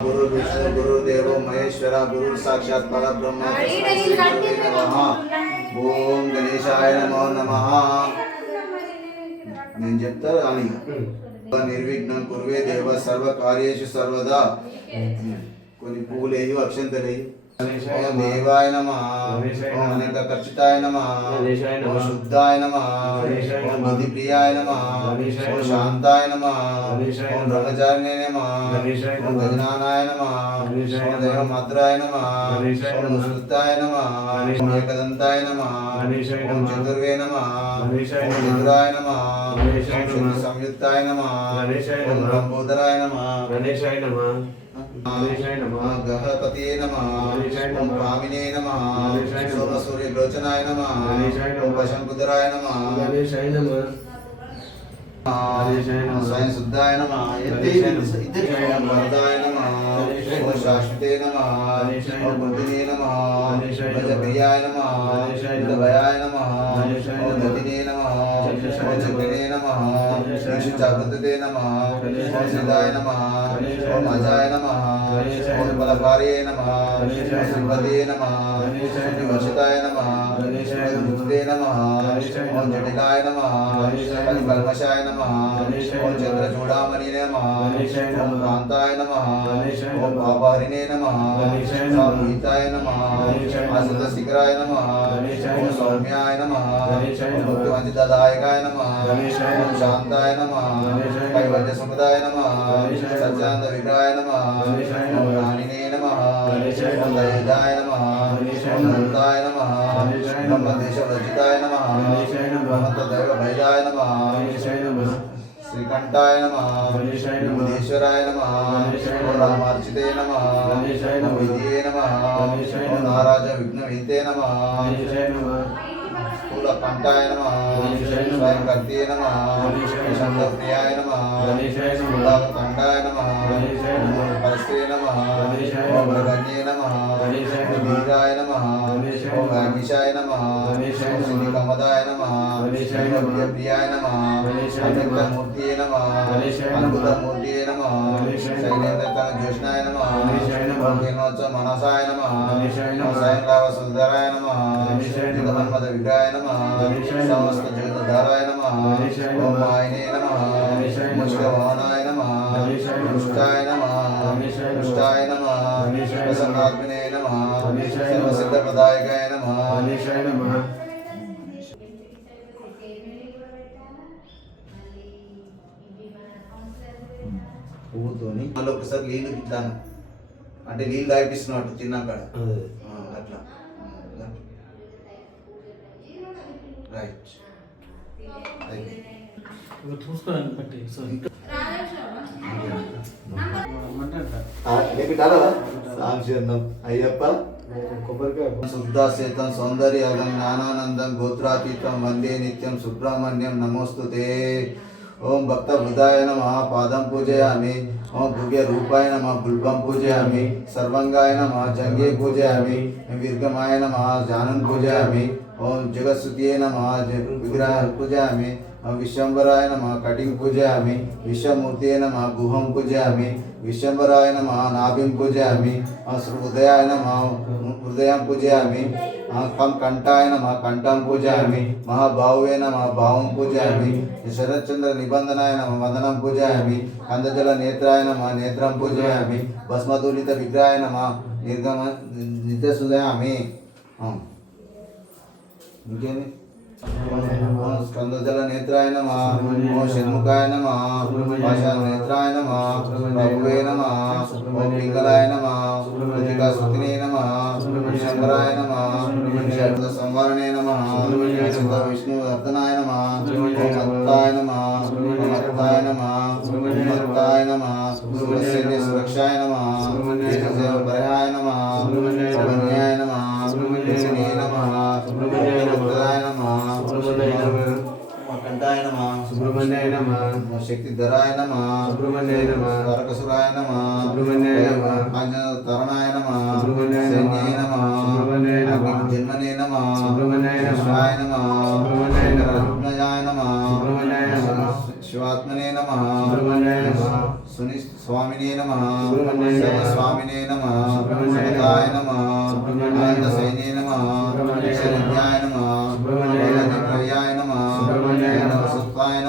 गुरु विष्णु गुरुदेव महेश्वर गुरु साक्षात् परब्रह्म ओम गणेशाय नमो नमः నేను చెప్తాను అని నిర్విఘ్నం కుర్వే దేవ సర్వ కార్యేషు సర్వదా కొన్ని పువ్వులేయు అక్షంతలేయు ఓం దేవాయ నమః ఓం అనేక ఖర్చితాయ నమః ఓం శుద్ధాయ నమః ఓం బుద్ధి ప్రియాయ నమః ఓం శాంతాయ నమః ఓం బ్రహ్మచారిణే నమః ఓం గజనానాయ నమః ఓం దేవమాత్రాయ నమః ఓం సుత్తాయ నమః ఓం ఏకదంతాయ నమః ఓం చతుర్వే నమః ఓం చతురాయ నమః ఓం సంయుక్తాయ నమః ఓం బ్రహ్మోదరాయ నమః గహపతే నమః ఓం కామినే నమః సోమ సూర్య లోచనాయ నమః ఓం వశంకుధరాయ నమః స్వయం శుద్ధాయ నమః వరదాయ నమః ఓం శాశ్వతే నమః ఓం బుద్ధినే నమః భజప్రియాయ నమః భయాయ నమః ఓం గతినే నమః ఓం చక్రినే నమః జాగృతే నమః ఓం సిద్ధాయ నమః ఓం అజాయ నమః ఓం బలకార్యే నమః ఓం శ్రీపదే నమః ఓం వర్షితాయ నమః ఓం రుద్రే నమః ఓం జటిలాయ నమః ఓం కల్మషాయ నమః ఓం చంద్రచూడామణి నమః ఓం కాంతాయ నమః ఓం పాపహరిణే నమః ఓం గీతాయ నమః ఆసుత శిఖరాయ నమః ఓం సౌమ్యాయ నమః ఓం భక్తివంచితదాయకాయ నమః ఓం శాంతాయ నమః కైవల్య సముదాయ నమః సత్యానంద విగ్రహాయ నమః ఓం రాణినే నమః ఓం దయాయ నమః ఓం నందాయ నమః బ్రహ్మదేశ రచితాయ నమః బ్రహ్మతదైవ భైదాయ నమః శ్రీకంఠాయ నమః విఘ్నేశ్వరాయ నమః ఓం రామార్చితే నమః ఓం విజయే నమః ఓం నారాజ విఘ్నవితే నమః స్థూలకంఠాయ నమః స్వయం కర్తే నమః శబ్దప్రియాయ నమః స్థూలకంఠాయ నమః పరస్తే నమః ఓం గణ్యే నమః ఓం వీరాయ నమః ఓం వాగీశాయ నమః ఓం శ్రీకమదాయ నమః ఓం ప్రియాయ నమః అవ్యక్తమూర్తియే నమః అద్భుతమూర్తియే నమః శైలేంద్రతన జ్యోష్ణాయ నమః ఓం కిరణోత్సవ మనసాయ నమః ఓం సాయంరావ సుందరాయ నమః జగన్మద విగ్రహాయ నమః సమస్త జగద్ధారాయ నమః ఓం మాయనే నమః ముష్కవాహనాయ నమః ముష్టాయ నమః ముష్టాయ నమః ప్రసన్నాత్మనే నమః సర్వసిద్ధప్రదాయకాయ నమః పువ్వుతోని మళ్ళీ ఒకసారి నీళ్ళు ఇద్దాను అంటే నీళ్ళు తాగిపిస్తున్నట్టు తిన్నాక అట్లా రైట్ చూసుకోండి పట్టి అయ్యప్ప శుద్ధాశేతం సౌందర్యగం జ్ఞానానందం గోత్రాతీతం వందే నిత్యం సుబ్రహ్మణ్యం నమోస్తుతే ఓం భక్త హృదయాయ నమః పాదం పూజయామి ఓం భువ్య రూపాయ నమః పుల్పం పూజయామి సర్వంగాయ నమః జంగే పూజయామి వీర్గమాయ నమః జానం పూజయామి ఓం జగత్సుతియే నమః విగ్రహ పూజయామి విశ్వంబరాయ నమః కటింగ్ పూజయామి విశ్వమూర్తియే నమః గుహం పూజయామి విశ్వంబరాయ నమః నాభిం పూజయామి హృదయాయ నమః హృదయం పూజయామి కంఠాయ నమః కంఠం పూజయామి మహాబాహువే నమః బాహుం పూజయామి శరత్చంద్ర నిబంధనాయ నమః వందనం పూజయామి కందజల నేత్రాయ నమః నేత్రం పూజయామి భస్మధూలిత విగ్రహాయ నమః నిర్గమ నిత్యసుదయామి ఇంకేమి స్కందజల నేత్రాయ నమః ఓం షణ్ముఖాయ నమః భాషా నేత్రాయ నమః ప్రభువే నమః ఓం పింగళాయ నమః కృతికా స్తుతినే నమః శంకరాయ నమః శబ్ద సంవరణే నమః విష్ణు వర్ధనాయ నమః ఓం మత్తాయ నమః ఓం మత్తాయ నమః ఓం మత్తాయ నమః సూర్యసేన సురక్షాయ నమః భయాయ నమః సుబ్రహ్మణ్యాయ నమః సుబ్రహ్మణ్యాయ నమః సుబ్రహ్మణ్యాయ నమః కంఠాయ నమః సుబ్రహ్మణ్యాయ నమః శక్తిధరాయ నమః సుబ్రహ్మణ్యాయ నమః తారకసురాయ నమః సుబ్రహ్మణ్యాయ నమః తరణాయ నమః సుబ్రహ్మణ్యాయ నమః సుబ్రహ్మణ్యాయ నమః జన్మనే నమః సుబ్రహ్మణ్యాయ శివాయ నమః సుబ్రహ్మణ్యాయ నమః నమః సుబ్రహ్మణ్యాయ నమః శివాత్మనే నమః సుబ్రహ్మణ్యాయ నమః స్వామినే स्वामिने नमः सर्वस्वामिने नमः सुताय नमः अनन्तसेने नमः शरण्याय नमः वेदनिप्रयाय नमः सुत्वाय नमः